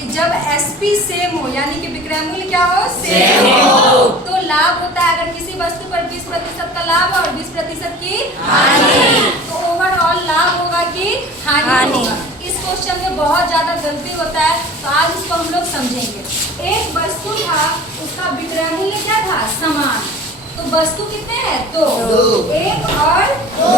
कि जब SP same हो यानी कि विक्रय मूल्य क्या हो, सेम हो, तो लाभ होता है अगर किसी वस्तु पर 20% का लाभ और 20% की हानि, तो ओवरऑल लाभ होगा कि हानि होगा। इस क्वेश्चन में बहुत ज्यादा गलती होता है, तो आज इसको हम लोग समझेंगे। एक वस्तु था, उसका विक्रय मूल्य क्या था, समान। तो वस्तु कितने हैं, दो, एक और दो,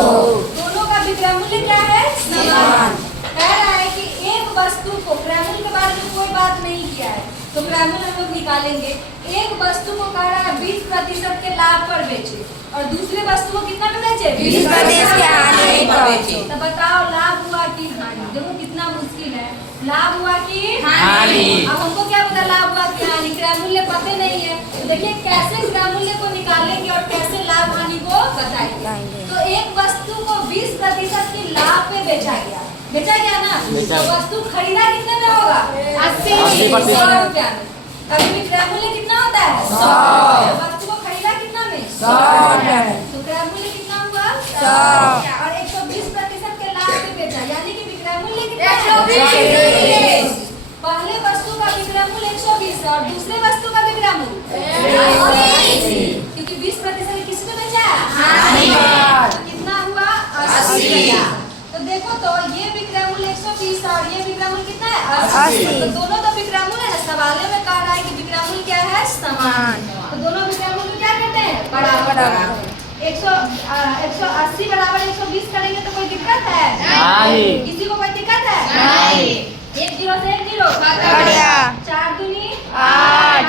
दोनों का विक्रय मूल्य क्या है, समान। कह रहा है कि एक वस्तु को क्रय मूल्य के बारे में कोई बात नहीं किया है, तो क्रय मूल्य हम लोग निकालेंगे। एक वस्तु को कह रहा है 20% के लाभ पर बेचे और दूसरे वस्तु को कितना पे बेचे, 20% के हानि पर बेचे। तो बताओ लाभ हुआ कि हानि। देखो कितना मुश्किल है, लाभ हुआ कि हानि। अब हमको क्या पता लाभ हुआ कि हानि, क्रय मूल्य पता नहीं है। तो देखिए कैसे क्रय मूल्य को निकालेंगे और कैसे लाभ हानि को बताएंगे। तो एक वस्तु को 20% की लाभ पे बेचा गया ना, तो वस्तु खरीदा कितने में होगा, 80 रुपया में। कभी भी क्रय मूल्य कितना होता है, 100। वस्तु को खरीदा कितना में, 100। तो क्रय मूल्य कितना हुआ, 100। और 120% के लाभ पे बेचा यानी कि विक्रय मूल्य कितना, 120। पहले वस्तु का विक्रय मूल्य 120 और दूसरे वस्तु का विक्रय मूल्य 80, क्योंकि 20% किसको बेचा है, तो कितना हुआ, 80। तो देखो तो ये विक्रय मूल्य 120 और ये विक्रय मूल्य कितना है, 80। तो दोनों तो विक्रय मूल्य है ना, सवाल में कह रहा है कि विक्रय मूल्य क्या है, समान। तो दोनों विक्रय मूल्य क्या करते हैं, बराबर। 180 बराबर 120 करेंगे तो कोई दिक्कत है नहीं, किसी को कोई दिक्कत है नहीं। 1 0 से 1 0 4 दूनी 8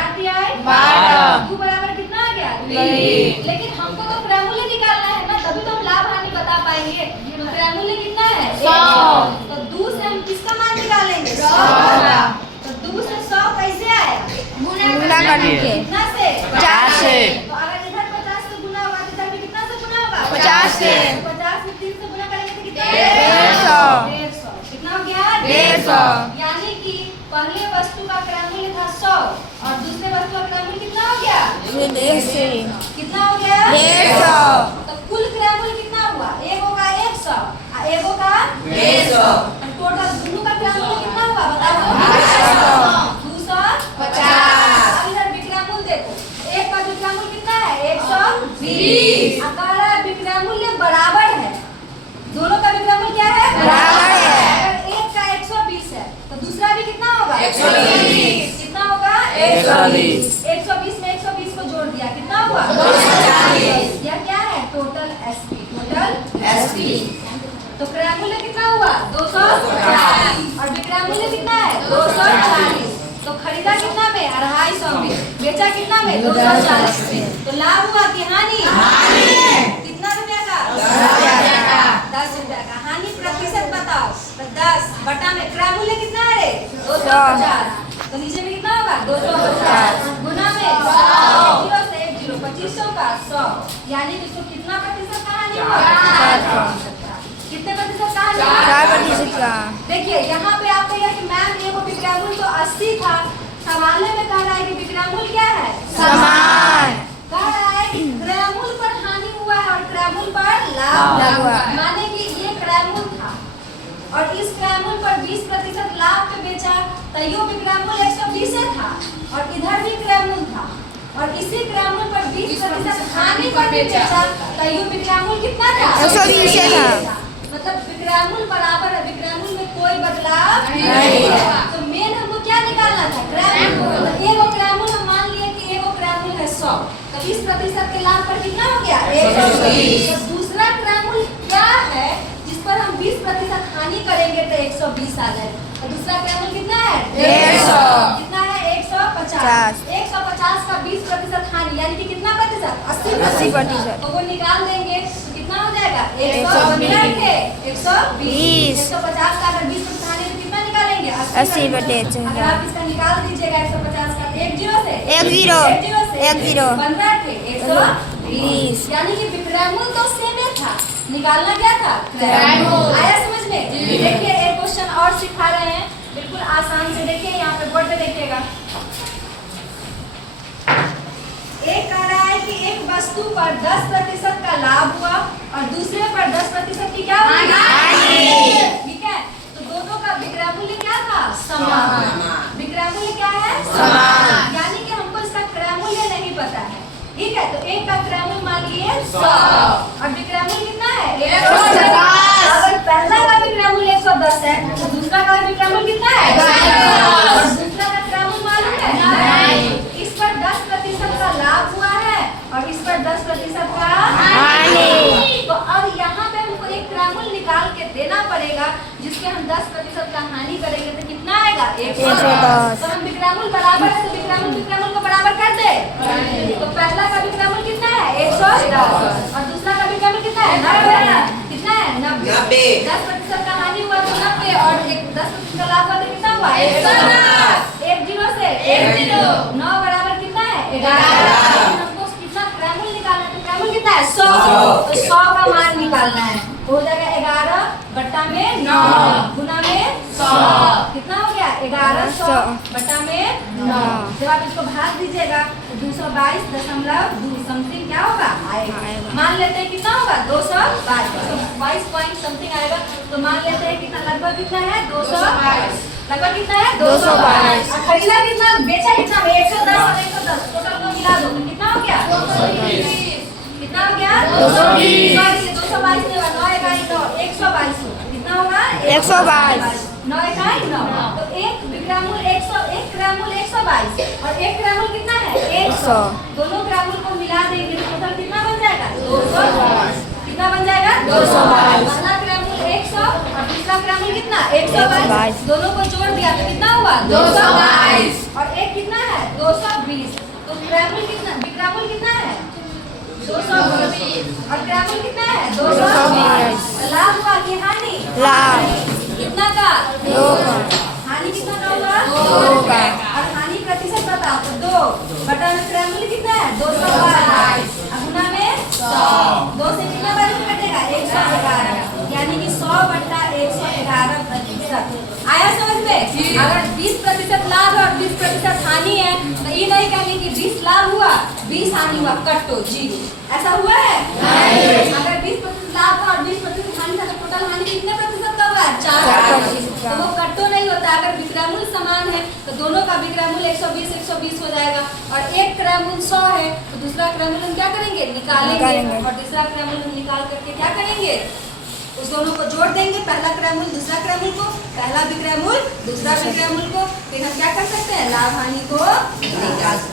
12 2 बराबर कितना आ गया, 3। लेकिन हमको तो क्रय मूल्य निकालना है ना, तभी तो हम लाभ हानि बता पाएंगे। तो क्रय मूल्य कितना है, 100। तो 2 से हम किसका मान निकालेंगे, 100। तो 2 से 100 कैसे आया, गुना करके कितना से, 50 से। तो अगर इधर 50 से गुना होगा तो इधर भी कितना से गुना होगा, 50 से। 50 में 3 से गुना करेंगे तो कितना, 150। कितना हो गया, 150। यानी कि पहले वस्तु का क्रय मूल्य था 100 और दूसरे वस्तु का क्रय मूल्य कितना हो गया, 150। कितना हो गया, 150। तो कुल क्रय मूल्य कितना हुआ, एक होगा 100 और एक होगा 150। टोटल दोनों का क्रय मूल्य कितना हुआ बताओ, 250। अब इधर विक्रय मूल्य देखो, एक का विक्रय मूल्य कितना है, 120। अगर विक्रय मूल्य बराबर है, दोनों का विक्रय मूल्य क्या है, बराबर है। अगर एक का 120 है तो दूसरा भी कितना होगा, 120। कितना होगा, 120। 120 में 120 को जोड़ दिया कितना हुआ, 240। यह क्या है, टोटल एसपी, टोटल एसपी। तो क्रय मूल्य कितना हुआ, 250 और विक्रय मूल्य कितना है, 240। तो खरीदा कितना में, 250 में, बेचा कितना में, 240 में। तो लाभ हुआ कि हानि, कितना रुपया का, 10 रुपया का। हानि प्रतिशत बताओ, तो 10 बटा में क्रय मूल्य कितना है, 250। तो नीचे में कितना होगा, 250 गुना में 100 से 1 0 2500 का 100, यानी कि इसको कितना प्रतिशत का हानि हुआ, कितने प्रतिशत का हानि हुआ, 4% का। देखिए यहाँ पे आप कहिए कि मैम ये वो विक्रय मूल्य तो 80 था, सवाल में कह रहा है कि विक्रय मूल्य क्या है, समान। कह रहा है कि क्रय मूल्य पर हानि हुआ है और क्रय मूल्य पर लाभ हुआ है। माने कि ये क्रय मूल्य था और इस क्रय मूल्य पर 20% लाभ पे बेचा, तैयो विक्रय मूल्य 120 था और इधर भी क्रय मूल्य था और इसी क्रय मूल्य पर 20% हानि पर बेचा, तैयो विक्रय मूल्य कितना था, 120 था। मतलब विक्रय मूल्य बराबर है, विक्रय मूल्य में कोई बदलाव नहीं है। तो मेन हमको क्या निकालना था, क्रय मूल्य। एगो क्रय मूल्य हम मान लिए कि एगो क्रय मूल्य है 100, तो 20% के लाभ पर कितना हो गया, 120। तो दूसरा क्रय मूल्य क्या है जिस पर हम 20% हानि करेंगे तो 120 आ जाए। तो दूसरा क्रय मूल्य कितना है, 150। कितना है, 150। 150 का 20% हानि यानी कि कितना प्रतिशत, 80%। तो वो निकाल देंगे तो कितना हो जाएगा, 120। 150 का अगर 20% हानि तो कितना निकालेंगे, 80%। अगर आप इसका निकाल दीजिएगा 150 का 1 0 से 1 0 15 थे 120, यानी कि विक्रय मूल्य तो सेम ही था, निकालना क्या था, क्रय मूल्य। आया समझ में। देखिए एक क्वेश्चन और सिखा रहे हैं, बिल्कुल आसान से। देखिए यहाँ पे बोर्ड पे देखिएगा, एक कह रहा है कि एक वस्तु पर 10% का लाभ हुआ और दूसरे पर 10% की क्या हुई, ठीक है। तो दोनों का विक्रय मूल्य क्या था, समान। और विक्रमूल कितना है 150। अगर पहला का विक्रमूल 110 है तो दूसरा का विक्रमूल कितना है 110। और दूसरा का विक्रमूल मालूम है नहीं। इस पर 10% का लाभ हुआ है और इस पर 10% का हानि। तो अब यहाँ पे हमको एक विक्रमूल निकाल के देना पड़ेगा जिसके हम 10% का हानि करेंगे तो कितना आएगा 110। तो हम विक्रमूल बराबर है तो विक्रमूल को बराबर कर दे। तो पहला का विक्रमूल कितना है 110 और दूसरा का विक्रमूल कितना है 90। कितना है 90। 10% का हानि हुआ तो 90 और 10% का लाभ हुआ तो कितना हुआ 110। 1 0 से 1 0 9 बराबर कितना है 11। हमको कितना विक्रमूल निकालना है तो विक्रमूल कितना है 100। तो 100 का मान निकालना है हो जाएगा 11 बट्टा में 9 गुना में 100। कितना हो गया 1100 बट्टा में 9। जब आप इसको भाग दीजिएगा तो 222.2 समथिंग क्या होगा आएगा। मान लेते हैं कितना होगा 222 पॉइंट समथिंग आएगा। तो मान लेते हैं कितना लगभग कितना है 222 लगभग कितना है 222। और खरीदा कितना बेचा कितना 110 और 110 टोटल को मिला दो तो कितना हो गया 220। कितना हो गया 220। 222 नहीं होगा 9 122 122 कितना होगा 122। 9 122 9। तो एक विक्रमूल 122 और एक विक्रमूल कितना है 100। दोनों विक्रमूल को मिला देंगे तो टोटल कितना बन जाएगा 222। कितना बन जाएगा 222। पहला विक्रमूल 100 और दूसरा विक्रमूल कितना 122। दोनों को जोड़ दिया तो कितना हुआ 222 और एक कितना है 220। तो विक्रमूल कितना है 220 और विक्रमूल कितना है 220। लाभ हुआ कि हानि लाभ। कितना का 2 का। हानि कितना का होगा 2 का। और हानि प्रतिशत बताओ तो 2 बटा में विक्रमूल कितना है 222 गुना में 100। 2 से कितना वैल्यू कटेगा 111 यानी कि 100 बटा 111%। आया समझ में। अगर 20% लाभ है और 20% हानि है तो ये नहीं कहेंगे कि 20 लाभ हुआ 20 हानि हुआ कट्टो 0। ऐसा हुआ है नहीं। अगर 20% लाभ और 20% हानि था तो टोटल हानि कितने प्रतिशत का हुआ 4%। तो वो कट्टो नहीं होता। अगर विक्रमूल समान है तो दोनों का विक्रमूल 120 हो जाएगा और एक विक्रमूल 100 है तो दूसरा विक्रमूल हम क्या करेंगे निकालेंगे और दूसरा विक्रमूल हम निकाल करके क्या करेंगे उस दोनों को जोड़ देंगे। पहला विक्रमूल दूसरा विक्रमूल को पहला विक्रमूल दूसरा विक्रमूल को फिर हम क्या कर सकते हैं लाभ हानि को निकाल सकते हैं।